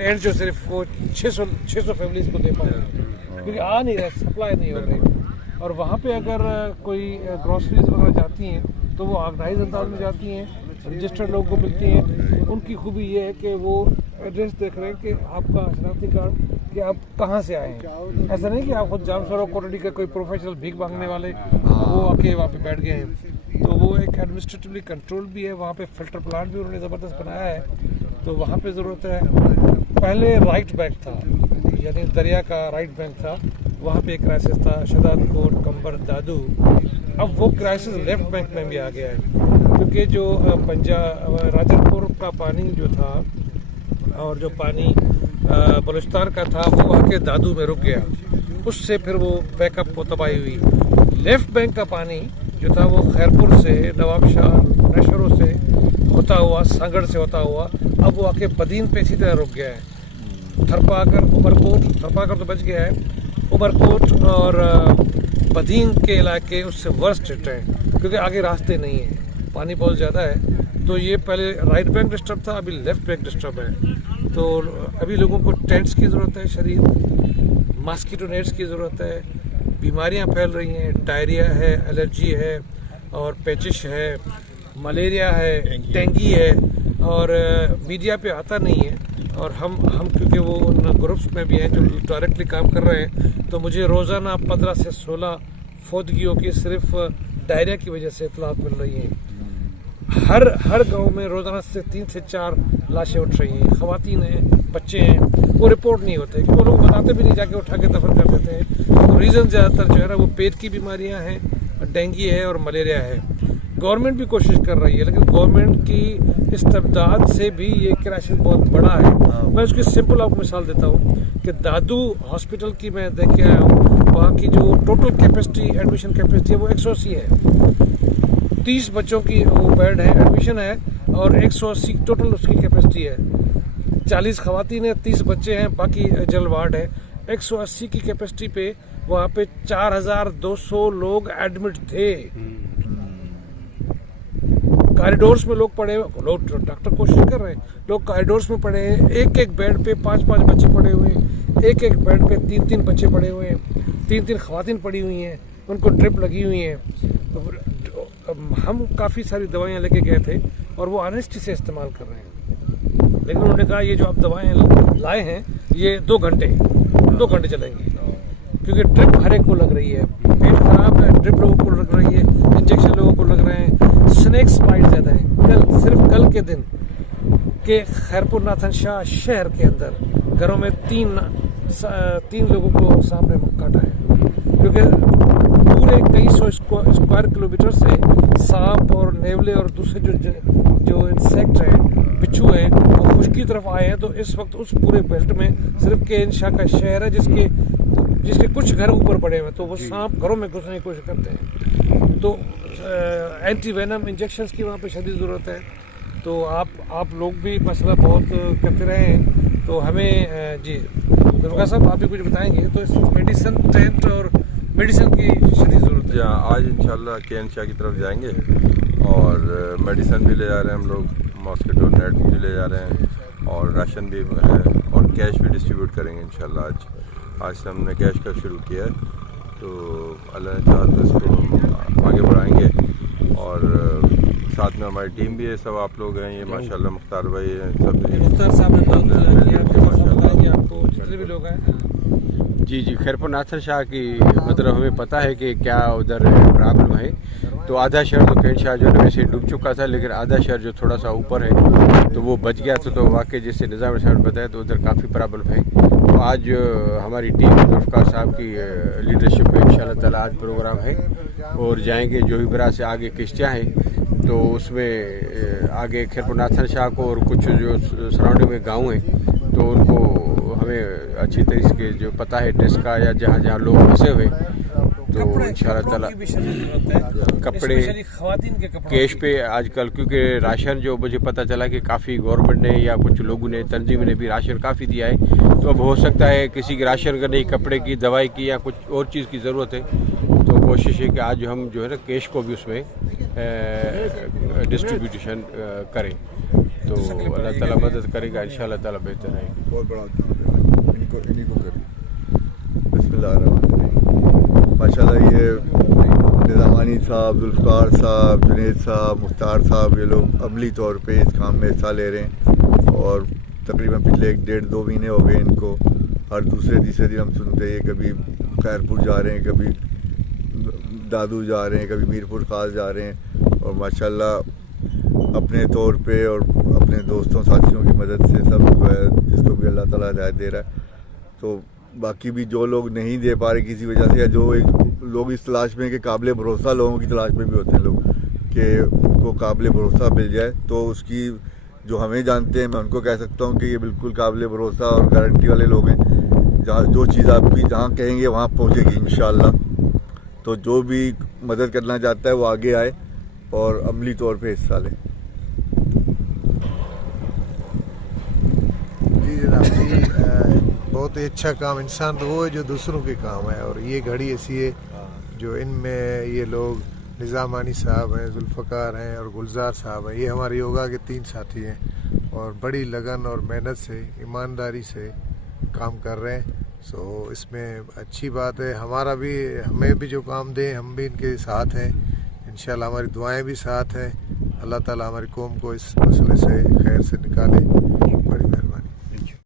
Tent जो सिर्फ वो 600 फैमिलीज को दे पा रहे हैं, क्योंकि आ नहीं रहे, सप्लाई नहीं हो रही। और वहाँ पे अगर कोई ग्रॉसरीज वगैरह जाती हैं तो वो ऑर्गेनाइज अंदाज में जाती हैं, रजिस्टर्ड लोगों को मिलती हैं। उनकी खूबी ये है कि वो एड्रेस देख रहे हैं कि आपका शनाख्ती कार्ड कि आप कहाँ से आए हैं। ऐसा नहीं कि आप खुद जामसर कोटड़ी का कोई प्रोफेशनल भीख मांगने वाले वो आके वहाँ पे बैठ गए हैं। तो वो एक एडमिनिस्ट्रेटिवली कंट्रोल भी है, वहाँ पे फिल्टर प्लांट भी उन्होंने ज़बरदस्त बनाया है। तो वहाँ पे ज़रूरत है, पहले राइट बैंक था, यानी दरिया का राइट बैंक था, वहाँ पे एक क्राइसिस था, शदाद कोट, कंबर, दादू। अब वो क्राइसिस लेफ्ट बैंक में भी आ गया है, क्योंकि जो पंजाब राजनपुर का पानी जो था और जो पानी बलूचिस्तान का था वो आके दादू में रुक गया, उससे फिर वो बैकअप को तबाही हुई। लेफ्ट बैंक का पानी जो था वो खैरपुर से, नवाबशाह, नशरों से होता हुआ, सांगड़ से होता हुआ, अब वो आके बदीन पे इसी तरह रुक गया है। थरपाकर, उमरकोट, थरपाकर तो बच गया है, उमरकोट और बदीन के इलाके उससे वर्स्ट हिट हैं, क्योंकि आगे रास्ते नहीं है, पानी बहुत ज़्यादा है। तो ये पहले राइट बैंक डिस्टर्ब था, अभी लेफ्ट बैंक डिस्टर्ब है। तो अभी लोगों को टेंट्स की ज़रूरत है, शरीर मॉस्किटो नेट्स की ज़रूरत है। बीमारियां फैल रही हैं, डायरिया है, एलर्जी है और पेचिश है, मलेरिया है, डेंगी है, और मीडिया पे आता नहीं है। और हम क्योंकि वो उन ग्रुप्स में भी हैं जो डायरेक्टली काम कर रहे हैं, तो मुझे रोज़ाना 15 से 16 फौतगियों की सिर्फ डायरिया की वजह से इतलात मिल रही हैं। हर गांव में रोज़ाना से 3 से 4 लाशें उठ रही हैं, ख़वातीन हैं, बच्चे हैं, वो रिपोर्ट नहीं होते, क्योंकि वो लोग बताते भी नहीं, जाके उठा के दफन कर देते हैं। तो रीज़न ज़्यादातर जो है ना वो पेट की बीमारियां हैं, डेंगी है और मलेरिया है। गवर्नमेंट भी कोशिश कर रही है, लेकिन गवर्नमेंट की इस्तेमदाद से भी ये क्राइसिस बहुत बड़ा है। मैं उसकी सिंपल आपको मिसाल देता हूँ कि दादू हॉस्पिटल की मैं देख के आया हूँ, वहाँ की जो टोटल कैपेसिटी, एडमिशन कैपेसिटी है वो 180 है। 30 बच्चों की वो बेड है, एडमिशन है, और 180 टोटल उसकी कैपेसिटी है। 40 खवातीन है, 30 बच्चे हैं, बाकी जनरल वार्ड है। 180 की कैपेसिटी पे वहाँ पे 4200 लोग एडमिट थे। कॉरिडोर्स में लोग पड़े हुए, लोग डॉक्टर कोशिश कर रहे हैं, लोग कॉरिडोर्स में पड़े हैं, एक बेड पे 5 बच्चे पड़े हुए हैं, एक बेड पे 3 बच्चे पड़े हुए हैं, 3 खवातीन पड़ी हुई हैं, उनको ड्रिप लगी हुई हैं। तो हम काफ़ी सारी दवाइयाँ लेके गए थे और वो ऑनेस्टी से इस्तेमाल कर रहे हैं, लेकिन उन्होंने कहा ये जो आप दवाएँ लाए हैं ये 2 घंटे चलेंगी, क्योंकि ड्रिप हर एक को लग रही है, पेट खराब है, ड्रिप लोगों को लग रही है, इंजेक्शन लोगों को लग रहे हैं, स्नेक स्पाइट ज़्यादा है। सिर्फ कल के दिन के खैरपुर नाथन शाह शहर के अंदर घरों में 3 लोगों को सांप ने काटा है, क्योंकि पूरे कई सौ स्क्वायर किलोमीटर से सांप और नेवले और दूसरे जो इंसेक्ट हैं, बिच्छू हैं, वो खुश्की तरफ आए हैं। तो इस वक्त उस पूरे बेल्ट में सिर्फ केन शाह का शहर है जिसके कुछ घर ऊपर पड़े हुए हैं, तो वो सांप घरों में घुसने की कोशिश करते हैं। तो एंटी वेनम इंजेक्शंस की वहाँ पे शदीद ज़रूरत है। तो आप लोग भी मसला बहुत करते रहे हैं, तो हमें जी दुर्गा साहब आप भी कुछ बताएंगे। तो इस मेडिसिन टेंट और मेडिसिन की शदीद ज़रूरत है। आज इंशाल्लाह केन शाह की तरफ जाएंगे और मेडिसिन भी ले जा रहे हैं हम लोग, मॉस्किटो नेट भी ले जा रहे हैं और राशन भी है और कैश भी डिस्ट्रीब्यूट करेंगे इंशाल्लाह। आज से हमने कैश का शुरू किया है, तो अल्लाह ने चाहा तो इसको आगे बढ़ाएंगे। और साथ में हमारी टीम भी है, सब आप लोग हैं, ये माशाल्लाह मुख्तार भाई हैं, सब मुख्तार साहब ने आपको जितने भी लोग हैं। जी खैरपुर नाथन शाह की मतलब हमें पता है कि क्या उधर प्रॉब्लम है। तो आधा शहर तो केन शाह जो है वैसे डूब चुका था, लेकिन आधा शहर जो थोड़ा सा ऊपर है तो वो बच गया था। तो वाकई जैसे निज़ाम साहब ने बताया तो उधर काफ़ी प्रॉब्लम है। तो आज हमारी टीम जुल्फ़िकार साहब की लीडरशिप में इंशाअल्लाह ताला आज प्रोग्राम है और जाएंगे जो भी बरा से आगे किश्तियाँ हैं, तो उसमें आगे खैरपुर नाथन शाह को और कुछ जो सराउंडिंग में गाँव हैं तो उनको हमें अच्छी तरीके से जो पता है एड्रेस का या जहाँ लोग फंसे हुए, तो इंशाअल्लाह ताला कपड़े कैश पे आजकल, क्योंकि राशन जो मुझे पता चला कि काफ़ी गवर्नमेंट ने या कुछ लोगों ने तंजीम ने भी राशन काफ़ी दिया है। तो अब हो सकता है किसी की राशन का नहीं, कपड़े की, दवाई की या कुछ और चीज़ की ज़रूरत है। तो कोशिश है कि आज हम जो है ना कैश को भी उसमें डिस्ट्रीब्यूशन करें। तो अल्लाह ताला मदद करेगा, इंशाल्लाह ताला बेहतर रहेगी। बहुत बड़ा काम है, इन्हीं को करिए। बिस्मिल्लाहिर्रहमानिर्रहीम। माशाल्लाह ये निज़ामानी साहब, जुल्फ़कार साहब, जुनैद साहब, मुख्तार साहब, ये लोग अमली तौर पे इस काम में हिस्सा ले रहे हैं और तकरीबन पिछले 1-1.5-2 महीने हो गए इनको। हर दूसरे तीसरे दिन हम सुनते हैं कभी खैरपुर जा रहे हैं, कभी दादू जा रहे हैं, कभी मीरपुर खास जा रहे हैं और माशाल्लाह अपने तौर पे और अपने दोस्तों साथियों की मदद से सब जो है जिसको भी अल्लाह ताला हिदायत दे रहा है। तो बाकी भी जो लोग नहीं दे पा रहे किसी वजह से, या जो एक लोग इस तलाश में कि काबिल भरोसा लोगों की तलाश में भी होते हैं लोग कि उनको काबिल भरोसा मिल जाए, तो उसकी जो हमें जानते हैं मैं उनको कह सकता हूँ कि ये बिल्कुल काबिल भरोसा और गारंटी वाले लोग हैं। जहाँ जो चीज़ आपकी जहाँ कहेंगे वहाँ पहुँचेगी इंशाअल्लाह। तो जो भी मदद करना चाहता है वो आगे आए और अमली तौर पे हिस्सा लें। जी जनाब जी, बहुत ही अच्छा काम। इंसान तो वो है जो दूसरों के काम है, और ये घड़ी ऐसी है जो इनमें ये लोग निज़ामानी साहब हैं, जुल्फ़कार हैं और गुलजार साहब हैं, ये हमारे योगा के 3 साथी हैं और बड़ी लगन और मेहनत से, ईमानदारी से काम कर रहे हैं। सो इसमें अच्छी बात है। हमें भी जो काम दें हम भी इनके साथ हैं। इंशाल्लाह हमारी दुआएं भी साथ हैं। अल्लाह ताला हमारी कौम को इस मसले से खैर से निकाले।